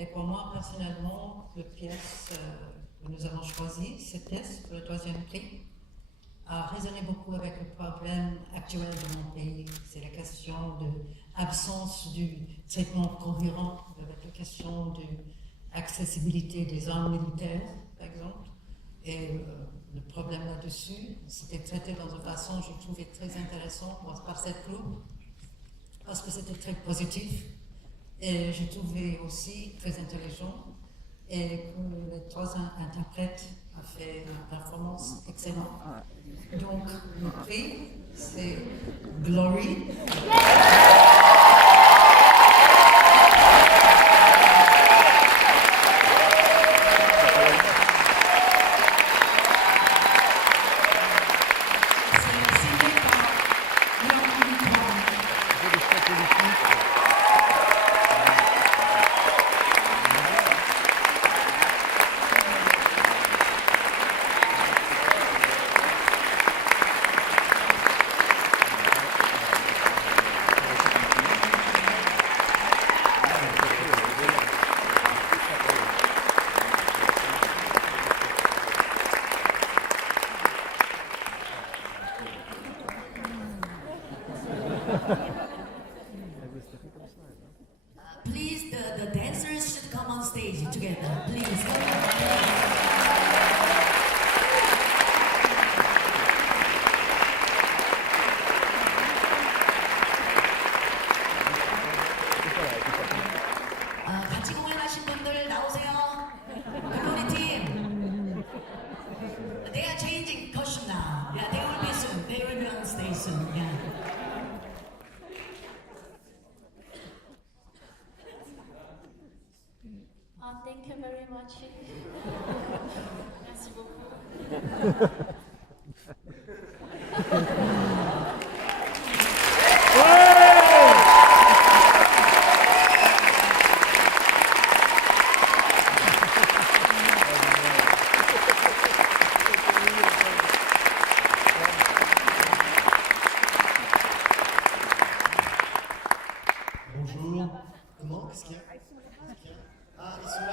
Et pour moi, personnellement, la pièce que nous avons choisie, cette pièce pour le troisième prix, a résonné beaucoup avec le problème actuel de mon pays. C'est la question de l'absence du traitement cohérent avec la question de l'accessibilité des armes militaires, par exemple. Et le problème là-dessus, c'était traité dans une façon, je trouvais, très intéressante par cette groupe, parce que c'était très positif. Et je trouvais aussi très intelligent et que les trois interprètes ont fait une performance excellente. Donc, le prix, c'est Glory. Please, the dancers should come on stage together. Please, come on. 같이 공연하신 분들 나오세요. 글로리 팀. They are changing costume now. Yeah, they will be soon. They will be on stage soon. Yeah. Thank you very much. Merci beaucoup. Bonjour. Comment? Qu'est-ce qu'il y a? Ah, ils sont là.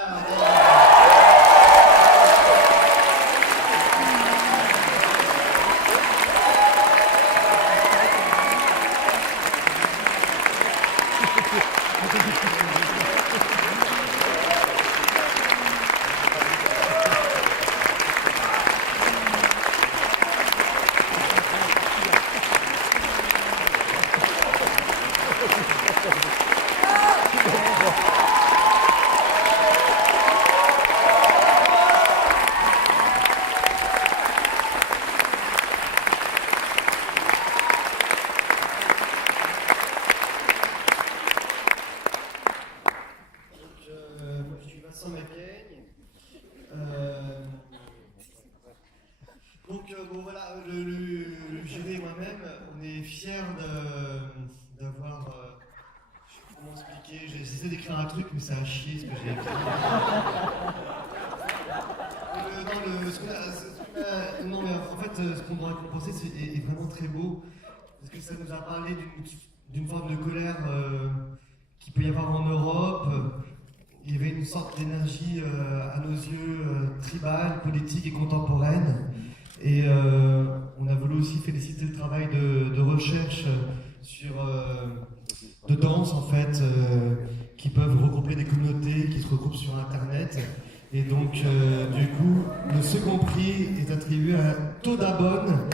Moi, je suis Vincent Macaigne. Bon voilà, le jury et moi-même, on est fiers d'avoir. Je sais pas comment expliquer, j'ai essayé d'écrire un truc, mais ça a chié ce que j'ai écrit. Non, mais en fait, ce qu'on doit récompenser est vraiment très beau, parce que ça nous a parlé d'une forme de colère qu'il peut y avoir en Europe. Il y avait une sorte d'énergie à nos yeux tribale, politique et contemporaine. Et on a voulu aussi féliciter le travail de recherche de danse en fait, qui peuvent regrouper des communautés qui se regroupent sur Internet. Et donc, du coup, le second prix est attribué à Toda Bonne.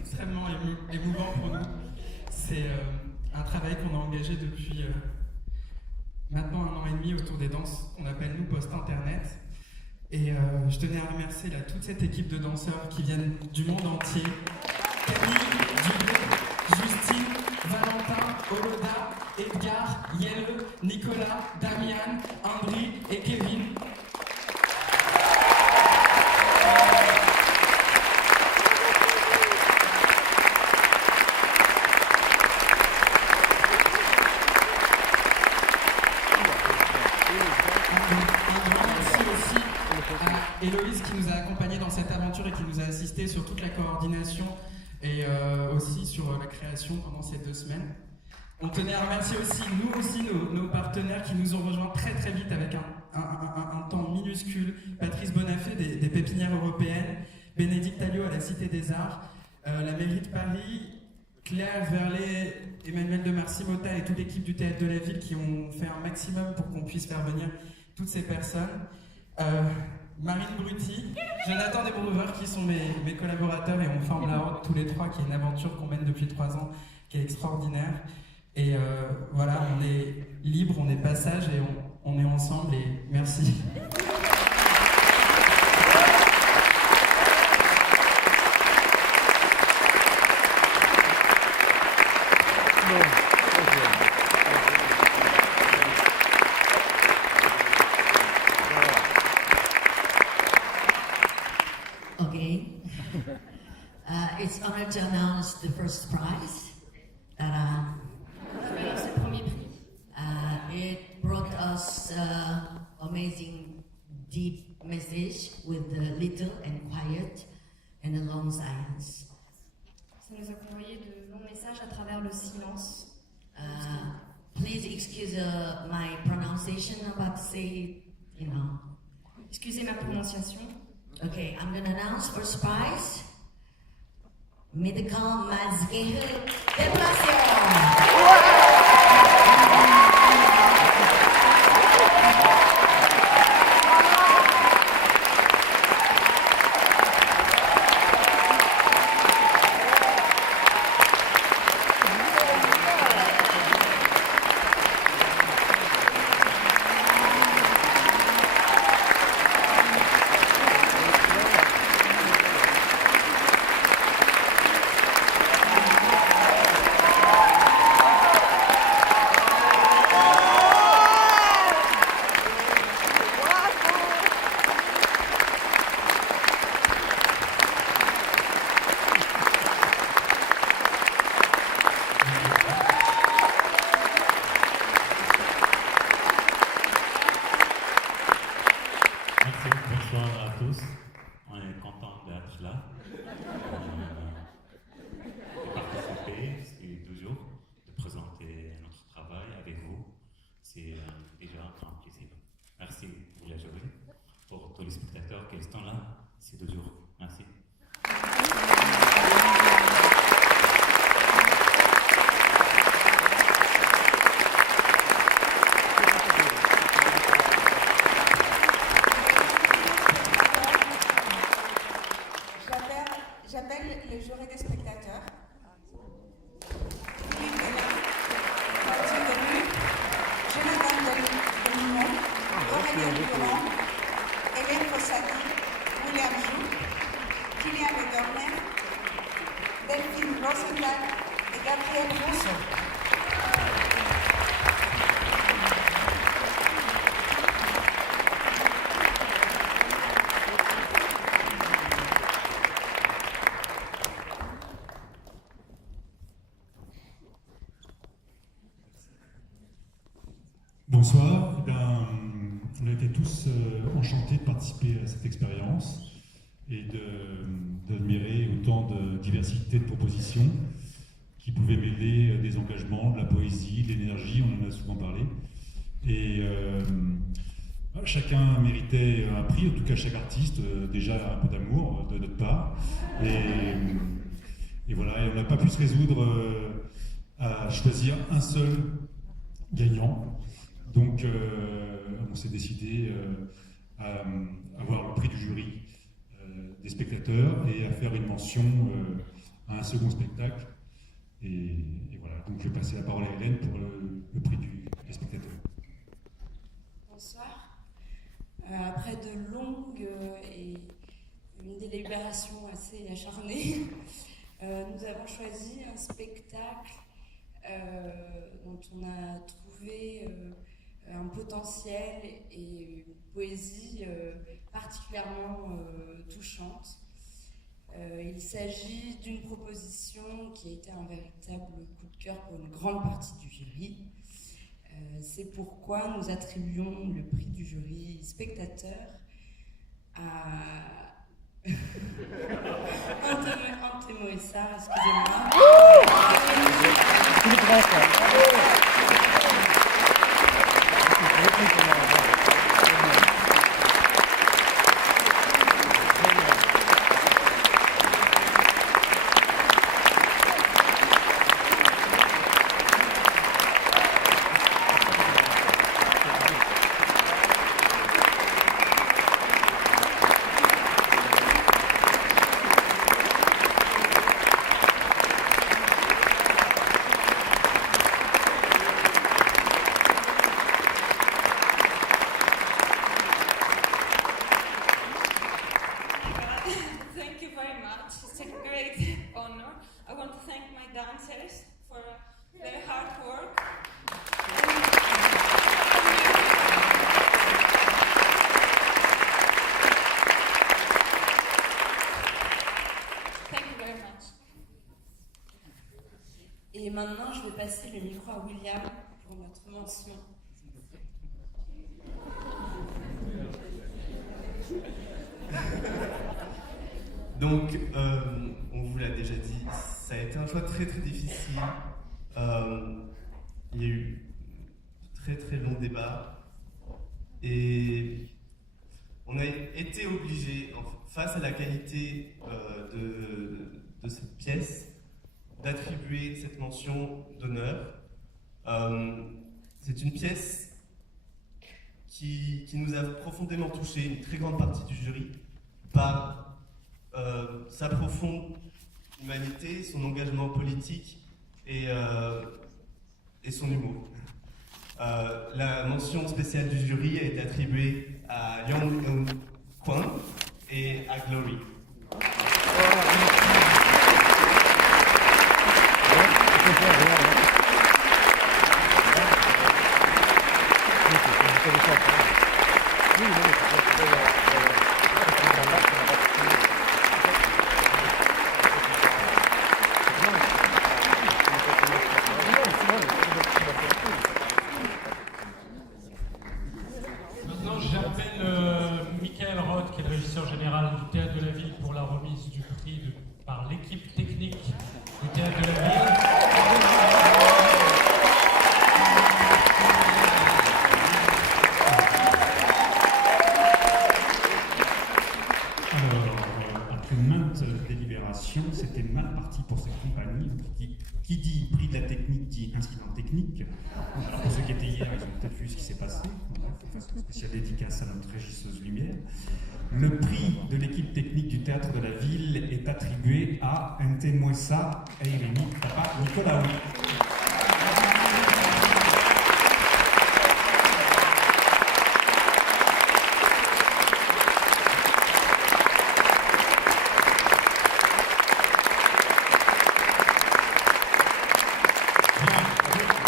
extrêmement émouvant pour nous. C'est un travail qu'on a engagé depuis maintenant 1 an et demi autour des danses qu'on appelle nous post-internet. Et je tenais à remercier là, toute cette équipe de danseurs qui viennent du monde entier. Camille, Dubé, Justine, Valentin, Oloda, Edgar, Yelle, Nicolas, Damian, Andri et Kevin. Héloïse qui nous a accompagnés dans cette aventure et qui nous a assistés sur toute la coordination et aussi sur la création pendant ces 2 semaines. On tenait à remercier aussi, nos partenaires qui nous ont rejoints très très vite avec un temps minuscule. Patrice Bonafé des Pépinières Européennes, Bénédicte Alliot à la Cité des Arts, la mairie de Paris, Claire Verlet, Emmanuel de Marcy-Mota et toute l'équipe du Théâtre de la Ville qui ont fait un maximum pour qu'on puisse faire venir toutes ces personnes. Marine Brutti, Jonathan Desbrouveurs qui sont mes collaborateurs et on forme la Horde tous les 3 qui est une aventure qu'on mène depuis 3 ans qui est extraordinaire. Et voilà, on est libre, on est passage et on est ensemble et merci. Okay. It's honored to announce the first prize. C'est le premier prix. It brought us amazing deep message with the little and quiet and the long silence. Ça nous a envoyé de longs messages à travers le silence. Please excuse my pronunciation. I'm about to say, Excusez ma prononciation. Okay, I'm going to announce first prize. Medical Mazgehe Deplacement. Bonsoir à tous, on est content d'être là, de participer, c'est toujours de présenter notre travail avec vous, c'est déjà un grand plaisir. Merci pour la journée, pour tous les spectateurs qui sont là, c'est toujours. Merci. J'appelle le jury des spectateurs. Philippe Hélène, Mathieu Delu, Jonathan Delimon, Aurélien Durand, Hélène Fossati, William Joux, Kylian Ledorner, Delphine Rosenthal et Gabriel Rousseau. Bonsoir, on a été tous enchantés de participer à cette expérience et d'admirer autant de diversité de propositions qui pouvaient mêler des engagements, de la poésie, de l'énergie, on en a souvent parlé. Et chacun méritait un prix, en tout cas chaque artiste, déjà un peu d'amour de notre part. Et voilà, et on n'a pas pu se résoudre à choisir un seul gagnant. Donc, on s'est décidé à avoir le prix du jury des spectateurs et à faire une mention un second spectacle. Et voilà, donc je vais passer la parole à Hélène pour le prix des spectateurs. Bonsoir. Après de longues et une délibération assez acharnée, nous avons choisi un spectacle dont on a trouvé un potentiel et une poésie particulièrement touchante. Il s'agit d'une proposition qui a été un véritable coup de cœur pour une grande partie du jury. C'est pourquoi nous attribuons le prix du jury spectateur à Antemoessa, excusez-moi. Thank you very much. It's a great honor. I want to thank my dancers for their hard work. Thank you very much. Et maintenant, je vais passer le micro à William pour notre mention. Donc, on vous l'a déjà dit, ça a été un choix très très difficile. Il y a eu de très longs débats et on a été obligé, face à la qualité de cette pièce, d'attribuer cette mention d'honneur. C'est une pièce qui nous a profondément touché, une très grande partie du jury, par sa profonde humanité, son engagement politique et son humour. La mention spéciale du jury a été attribuée à Young Eun Kwang et à Glory. Maintenant, j'appelle Michael Roth, qui est le régisseur général du Théâtre de la Ville, pour la remise du prix par l'équipe technique du Théâtre de la Ville. Après maintes délibérations, c'était mal parti pour cette compagnie. Qui dit prix de la technique dit incident technique. Alors pour ceux qui étaient hier, ils ont peut-être vu ce qui s'est passé. Une spéciale dédicace à notre régisseuse lumière. Le prix de l'équipe technique du Théâtre de la Ville est attribué à Ntemoessa Eireni Papa Nicolaou.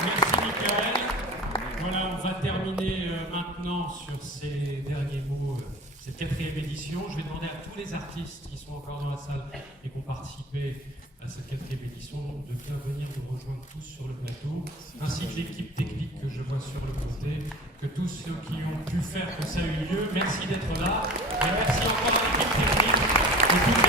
Merci Michael. Voilà, on va terminer maintenant sur ces derniers mots, cette 4e édition. Je vais demander à tous les artistes qui sont encore dans la salle et qui ont participé à cette 4e édition de bien venir nous rejoindre tous sur le plateau, ainsi que l'équipe technique que je vois sur le côté, que tous ceux qui ont pu faire que ça ait eu lieu. Merci d'être là et merci encore à l'équipe technique et tous